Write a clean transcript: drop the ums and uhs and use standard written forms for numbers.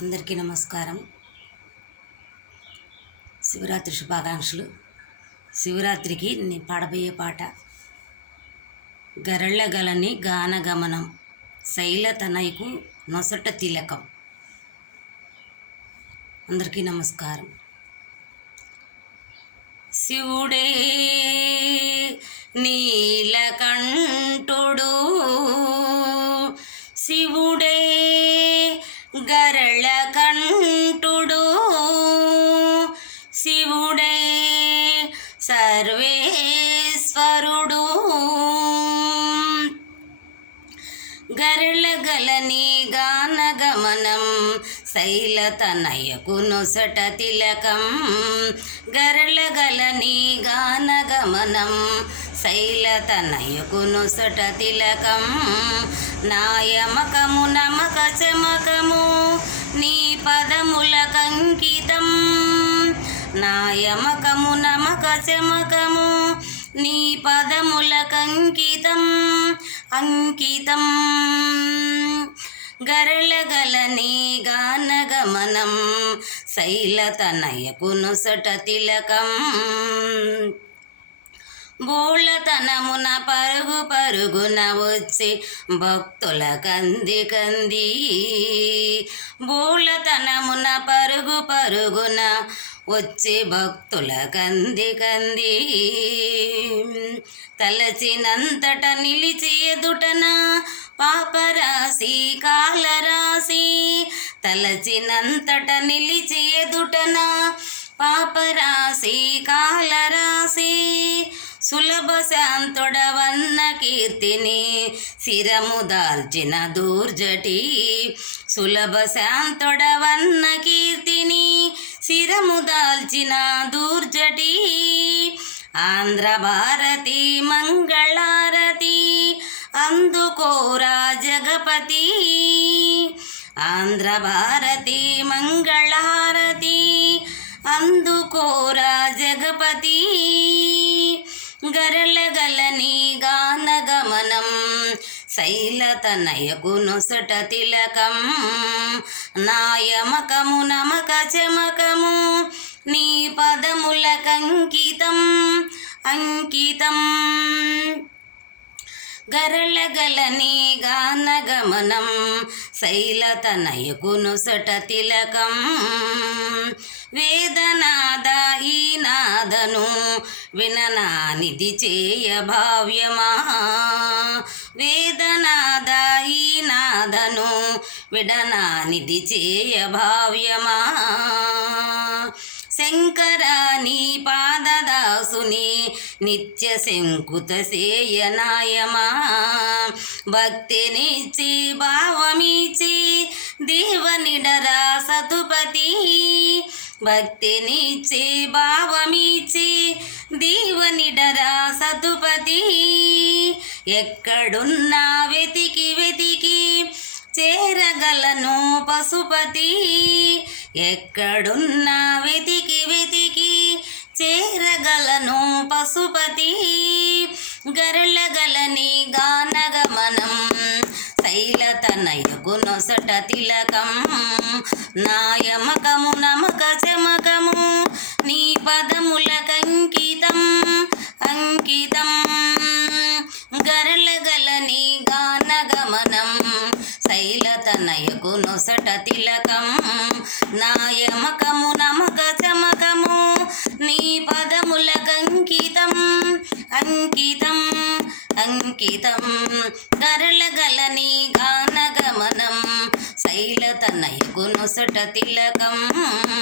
అందరికీ నమస్కారం. శివరాత్రి శుభాకాంక్షలు. శివరాత్రికి నేను పాడబోయే పాట గరళ్ళగలని గానగమనం శైలతనయకు నొసట తిలకం. అందరికీ నమస్కారం. శివుడే నీలకంఠుడు, శివుడే గరళకంఠుడు, శివుడే సర్వేశ్వరుడు. గరళగలని గానగమనం శైలతనయకు నొసట తిలకం. గరళగలని గానగమనం శైలతనయకు నొసట తిలకం. నాయమకము నమక చమకము నీ పదములకంకితం. నాయమకము నమక చమకము నీ పదములకంకితం అంకితం. గరళగలని గానగమనం శైలతనయకు నొసట తిలకం. బోళతనమున పరుగు పరుగున వచ్చి భక్తుల కంది కంది. బోళతనమున పరుగు పరుగున వచ్చి భక్తుల కంది కంది. తలచినంతట నిలిచి ఎదుటన పాపరాశి కాలరాశి. తలచినంతట నిలిచి ఎదుటన పాపరాశి కాలరాశి. సులభ శాంతుడవన్న కీర్తిని శిరము దాల్చిన దూర్జటి. సులభ శాంతుడవన్న కీర్తిని శిరము దాల్చిన దూర్జటి. ఆంధ్ర భారతి మంగళారతి అందుకోరా జగపతి. ఆంధ్ర భారతి మంగళారతి అందుకోరా జగపతి. గరళగలని గానగమనం శైలతనయకు నొసట తిలకం. నాయమకము నమక చమకము నీ పదములకంకితం అంకితం. గరళగలని గానగమనం శైలతనయకు నొసట తిలకం. వేదనాద ఈ నాదను విననానిది చేయ భావ్యమా. వేదనాద ఈ నాదను విడనానిది చేయ భావ్యమా. శంకరాని పాదదాసుని నిత్య శంకుత సేయనాయమా. భక్తినిచ్చి భావమిచ్చి దేవనిడరా సతుపతి. భక్తినిచ్చి భావమిచ్చి దేవనిడరా సతుపతి. ఎక్కడున్నా వెతికి వెతికి చేరగలను పశుపతి. ఎక్కడున్నా వెతికి వెతికి చేరగలను పశుపతి. గరళగలని గానగమనం శైలతనయకు నొసట తిలకం. నాయమకము నమక చమకము నీ పదములకంకితం అంకితం. గరళగలని గానగమనం శైలతనయకు నొసట తిలకం. నాయమకము నమక చమకము నీ పదములకంకితం అంకితం అంకితం. గరళగలని గానగమనం శైలతనయకు నొసట తిలకం.